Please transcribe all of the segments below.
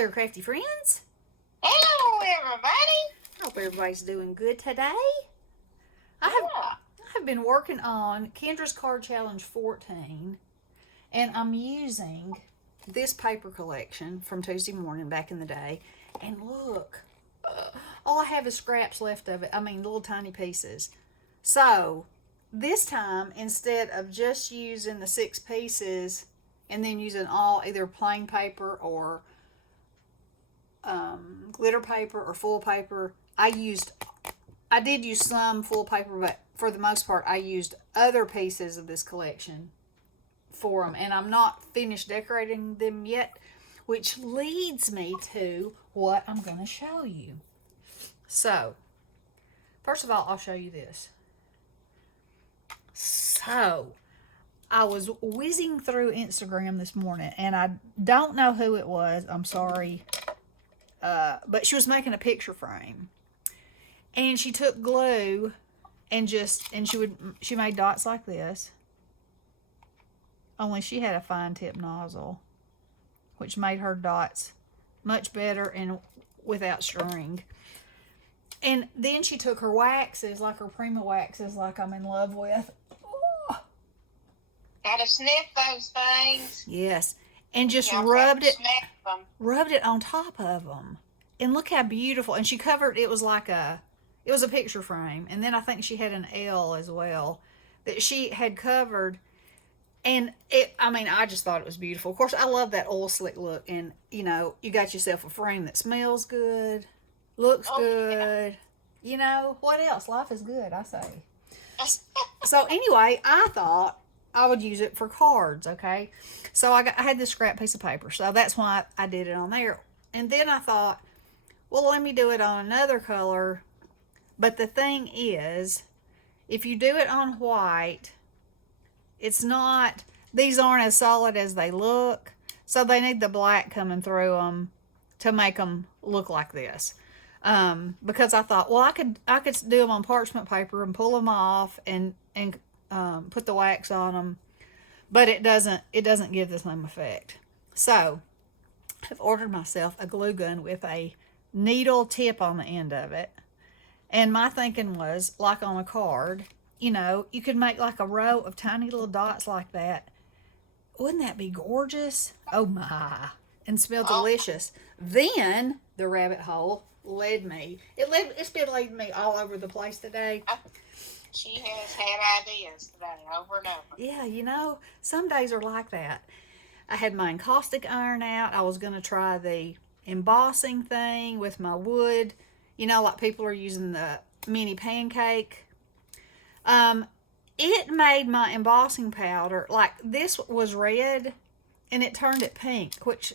there, Crafty Friends. Hello, everybody. Hope everybody's doing good today. Yeah. I've been working on Kendra's Card Challenge 14, and I'm using this paper collection from Tuesday morning back in the day. And look, all I have is scraps left of it. I mean, little tiny pieces. So this time, instead of just using the 6 pieces and then using all either plain paper or glitter paper or full paper, I did use some full paper, but for the most part I used other pieces of this collection for them, and I'm not finished decorating them yet, which leads me to what I'm going to show you. So first of all, I'll show you this. So I was whizzing through Instagram this morning, and I don't know who it was. I'm sorry. But she was making a picture frame. And she took glue and she made dots like this. Only she had a fine tip nozzle, which made her dots much better and without string. And then she took her waxes, like her Prima waxes, like I'm in love with. Gotta sniff those things. Yes. And just rubbed it on top of them. And look how beautiful. And she covered, it was a picture frame. And then I think she had an L as well that she had covered. And I just thought it was beautiful. Of course, I love that oil slick look. And, you got yourself a frame that smells good, looks good. Yeah. What else? Life is good, I say. So anyway, I thought I would use it for cards, okay? So I had this scrap piece of paper, so that's why I did it on there. And then I thought, well, let me do it on another color. But the thing is, if you do it on white, these aren't as solid as they look, so they need the black coming through them to make them look like this. Because I thought, well, I could do them on parchment paper and pull them off and put the wax on them, but it doesn't give the same effect. So I've ordered myself a glue gun with a needle tip on the end of it, and my thinking was, like on a card, you could make like a row of tiny little dots like that. Wouldn't that be gorgeous? Oh my, and smell delicious. Then the rabbit hole led me. It's been leading me all over the place today. She has had ideas today, over and over. Yeah, some days are like that. I had my encaustic iron out. I was going to try the embossing thing with my wood. Like people are using the mini pancake. It made my embossing powder, like this was red, and it turned it pink, which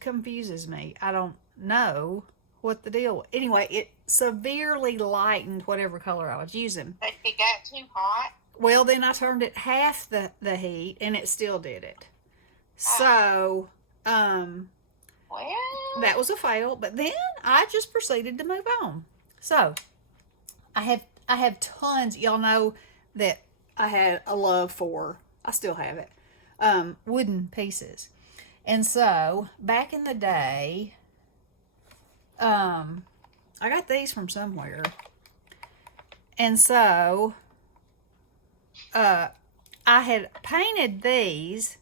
confuses me. I don't know what the deal was. Anyway, it severely lightened whatever color I was using. But it got too hot? Well, then I turned it half the heat, and it still did it. So, well, that was a fail. But then I just proceeded to move on. So, I have tons. Y'all know that I had a love for, I still have it, wooden pieces. And so, back in the day, I got these from somewhere. And so, I had painted these.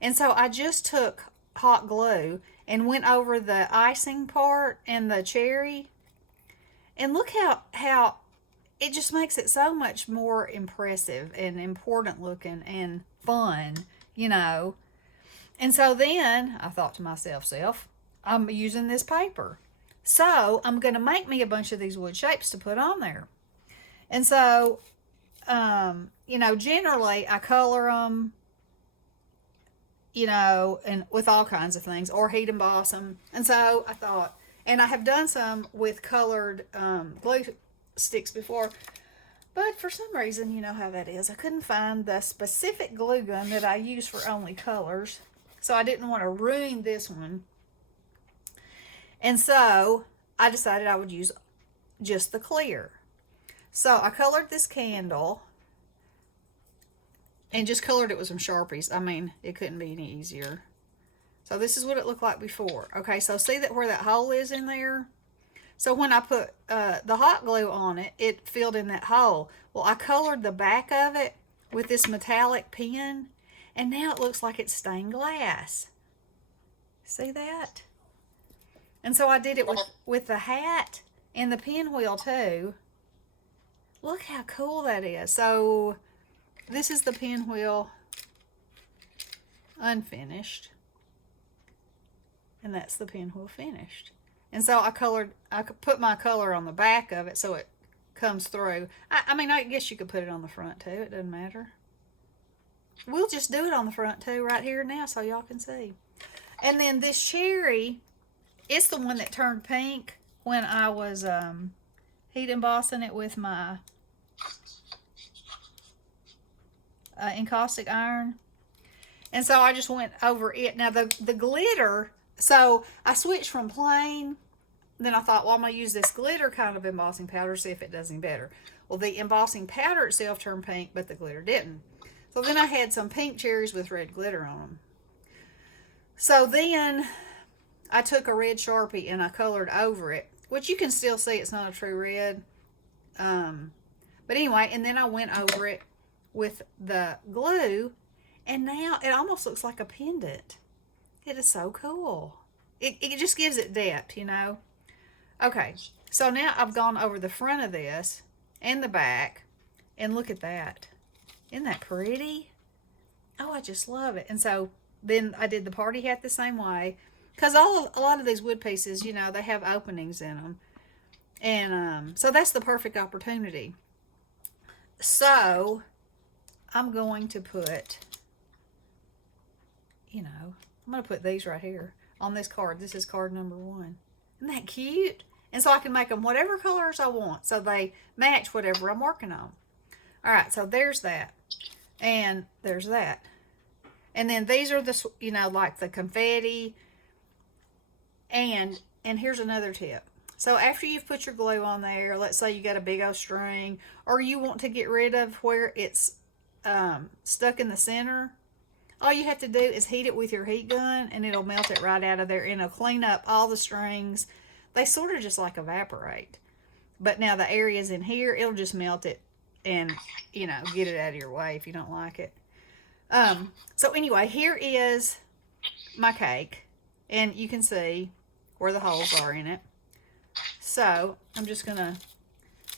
And so I just took hot glue and went over the icing part and the cherry. And look how it just makes it so much more impressive and important looking and fun, And so then I thought to myself, I'm using this paper. So I'm going to make me a bunch of these wood shapes to put on there. And so, generally I color them, and with all kinds of things, or heat emboss them. And so I thought, and I have done some with colored glue sticks before, but for some reason, you know how that is, I couldn't find the specific glue gun that I use for only colors, so I didn't want to ruin this one. And so I decided I would use just the clear. So I colored this candle and just colored it with some Sharpies. I mean, it couldn't be any easier. So this is what it looked like before. Okay, so see that where that hole is in there? So when I put the hot glue on it, it filled in that hole. Well, I colored the back of it with this metallic pen, and now it looks like it's stained glass. See that? And so I did it with the hat and the pinwheel too. Look how cool that is. So this is the pinwheel unfinished. And that's the pinwheel finished. And so I put my color on the back of it so it comes through. I mean, I guess you could put it on the front too. It doesn't matter. We'll just do it on the front too right here now so y'all can see. And then this cherry, it's the one that turned pink when I was heat embossing it with my encaustic iron. And so I just went over it. Now the glitter, so I switched from plain. Then I thought, well, I'm going to use this glitter kind of embossing powder, see if it does any better. Well, the embossing powder itself turned pink, but the glitter didn't. So then I had some pink cherries with red glitter on them. So then I took a red Sharpie and I colored over it, which you can still see it's not a true red. But anyway, and then I went over it with the glue, and now it almost looks like a pendant. It is so cool. It just gives it depth, you know. Okay, so now I've gone over the front of this and the back, and look at that. Isn't that pretty? Oh, I just love it. And so then I did the party hat the same way, because a lot of these wood pieces, you know, they have openings in them. And so that's the perfect opportunity. So I'm going to put, you know, I'm going to put these right here on this card. This is card number 1. Isn't that cute? And so I can make them whatever colors I want, so they match whatever I'm working on. All right, so there's that. And there's that. And then these are the, you know, like the confetti. And here's another tip. So after you've put your glue on there, let's say you got a big old string, or you want to get rid of where it's stuck in the center, all you have to do is heat it with your heat gun, and it'll melt it right out of there, and it'll clean up all the strings. They sort of just like evaporate. But now the areas in here, it'll just melt it and, you know, get it out of your way if you don't like it. So anyway, here is my cake, and you can see where the holes are in it. So I'm just going to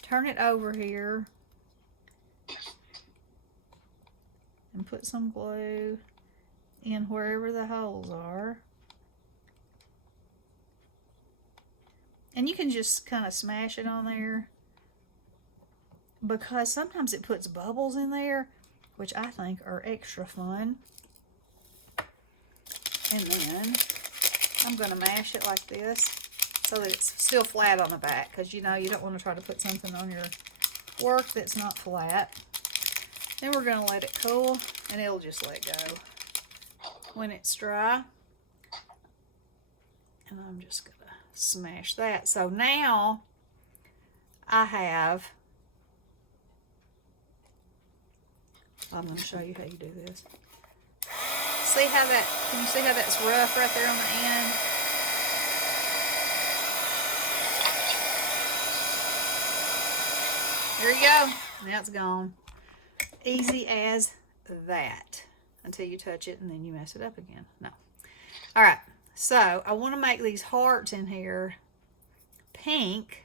turn it over here and put some glue in wherever the holes are. And you can just kind of smash it on there, because sometimes it puts bubbles in there, which I think are extra fun. And then I'm going to mash it like this so that it's still flat on the back, because you know you don't want to try to put something on your work that's not flat. Then we're going to let it cool, and it'll just let go when it's dry. And I'm just going to smash that. So now I have, I'm going to show you how you do this. See how that, can you see how that's rough right there on the end? There you go. Now it's gone. Easy as that. Until you touch it and then you mess it up again. No. Alright. So, I want to make these hearts in here pink.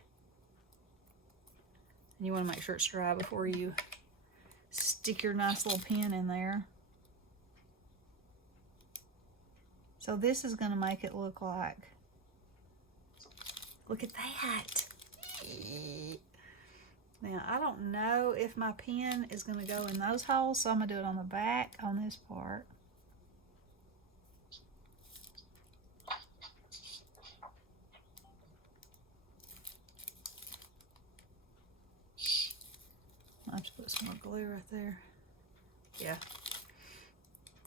And you want to make sure it's dry before you stick your nice little pin in there. So this is going to make it look like, look at that. Now, I don't know if my pen is going to go in those holes, so I'm going to do it on the back on this part. I'll have to put some more glue right there. Yeah.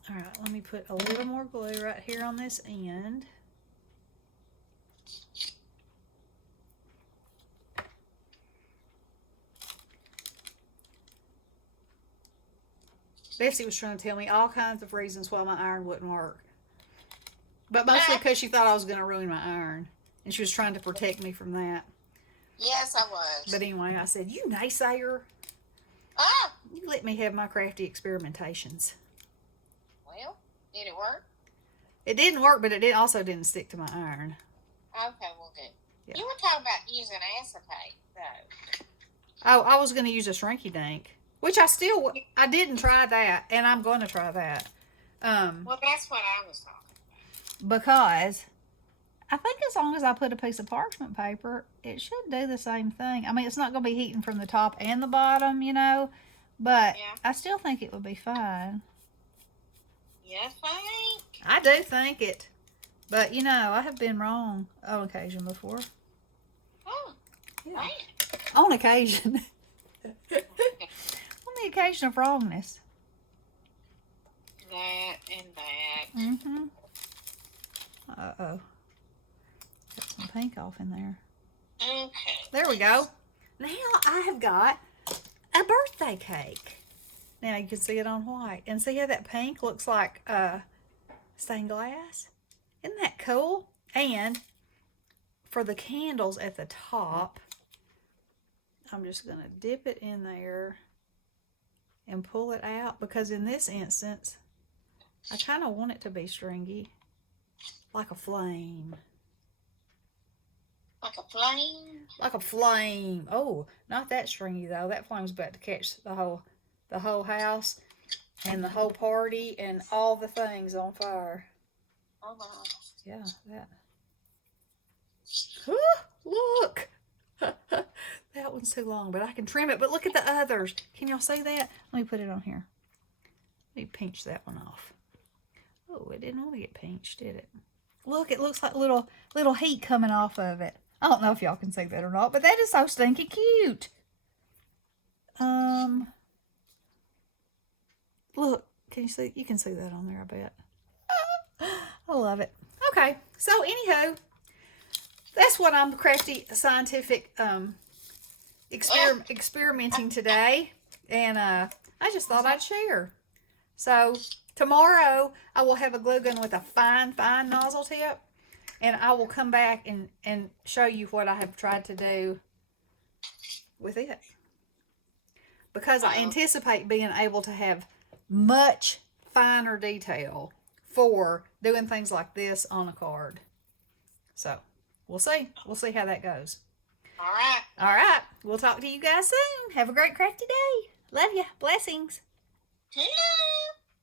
Alright, let me put a little more glue right here on this end. Bessie was trying to tell me all kinds of reasons why my iron wouldn't work. But mostly because she thought I was going to ruin my iron. And she was trying to protect me from that. Yes, I was. But anyway, I said, you naysayer. Ah! You let me have my crafty experimentations. Well, did it work? It didn't work, but it also didn't stick to my iron. Okay, well, good. Yeah. You were talking about using acetate, though. Oh, I was going to use a shrinky dink, which I didn't try that, and I'm going to try that. Well, that's what I was talking about. Because I think as long as I put a piece of parchment paper, it should do the same thing. I mean, it's not going to be heating from the top and the bottom, but Yeah. I still think it would be fine. Yes, I think. I do think it. But, I have been wrong on occasion before. Oh, Yeah. right. On occasion. On the occasion of wrongness. That and that. Mm-hmm. Uh-oh. Got some pink off in there. Okay. There we go. Now I have got a birthday cake. Now you can see it on white. And see how that pink looks like stained glass? Isn't that cool? And for the candles at the top, I'm just going to dip it in there and pull it out, because in this instance, I kind of want it to be stringy, like a flame. Like a flame? Like a flame. Oh, not that stringy though. That flame's about to catch the whole house and the whole party and all the things on fire. Oh, my. Yeah, that. Look. That one's too long, but I can trim it. But look at the others. Can y'all see that? Let me put it on here. Let me pinch that one off. Oh, it didn't want to get pinched, did it? Look, it looks like little heat coming off of it. I don't know if y'all can see that or not, but that is so stinky cute. Look, can you see? You can see that on there, I bet. I love it. Okay, so anywho, that's what I'm crafty scientific experimenting today, and I just thought I'd share. So tomorrow I will have a glue gun with a fine nozzle tip, and I will come back and show you what I have tried to do with it, because I anticipate being able to have much finer detail for doing things like this on a card. So we'll see how that goes. All right, we'll talk to you guys soon. Have a great crafty day. Love ya. Blessings. right.